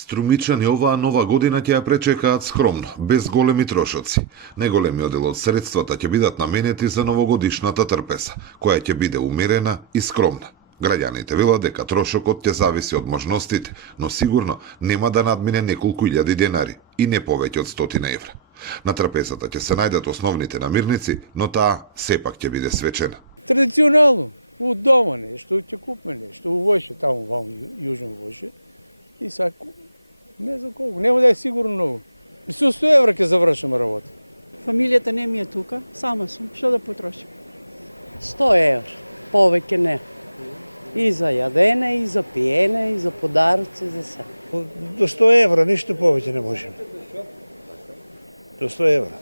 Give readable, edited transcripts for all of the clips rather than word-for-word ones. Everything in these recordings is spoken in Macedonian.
Струмичани оваа нова година ќе ја пречекаат скромно, без големи трошоци. Најголемиот дел од средствата ќе бидат наменети за новогодишната трпеза, која ќе биде умерена и скромна. Граѓаните велат дека трошокот ќе зависи од можностите, но сигурно нема да надмине неколку илјади денари и не повеќе од 100 евра. На трпезата ќе се најдат основните намирници, но таа сепак ќе биде свечена. Традиционално, у дома нешто, ќе купиме нешто, у Војше, таму во Јужно Војше. И сега, не за колку, нема да е сигурно многу. Со 100 евра ќе завршиме работа. Фамилијата не ми е тука, сама сум, што да потрошим? 100 евра, повеќе не. И за јадене, и за пиене, и за подароци, за се. До 100 евра, ништо повеќе не можеме. До 100 евра.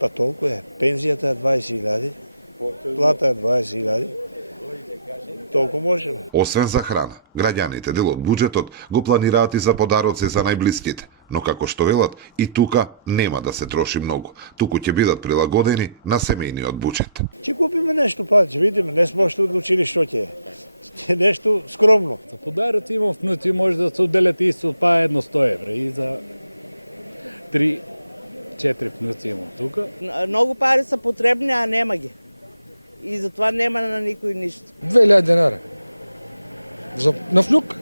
Па толку е. Пензијата е 20.000, плата е 20.000. Толку можеме. Освен за храна, граѓаните дел од буџетот го планираат и за подароци за најблиските. Но како што велат, и тука нема да се троши многу. Туку ќе бидат прилагодени на семејниот буџет. Ќе купиме нешто, па ќе видиме, не сме още одлучили што ќе е. Ќе нешто скромно. За подароци имам внуци, може да се отделят исто па едно 100 евра и за 3-4 внуци имам тука. Многу пари се потребни, а нема ги. И затоа нема на никој ништо. 2000 денара. На внук.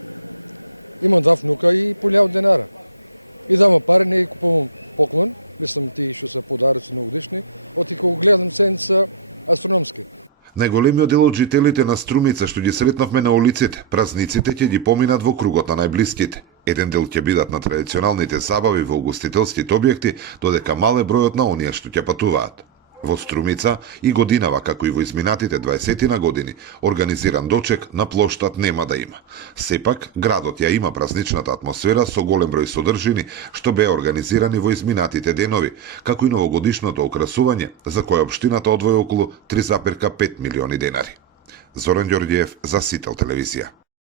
Имам 2 внука и по 1000 денара. И дама пари, не купувам поклон, мислам ти што се подароци новогодишни, оти кога гледам седница астрономски. Најголемиот дел од жителите на Струмица што ги сретнавме на улиците, празниците ќе ги поминат во кругот на најблиските. Еден дел ќе бидат на традиционалните забави во угостителските објекти, додека мал е бројот на оние што ќе патуваат. Во Струмица и годинава, како и во изминатите 20 години, организиран дочек на плоштад нема да има. Сепак, градот ја има празничната атмосфера со голем број содржини што беа организирани во изминатите денови, како и новогодишното украсување, за кое општината одвои околу 3,5 милиони денари. Зоран Ѓорѓиев за Сител телевизија.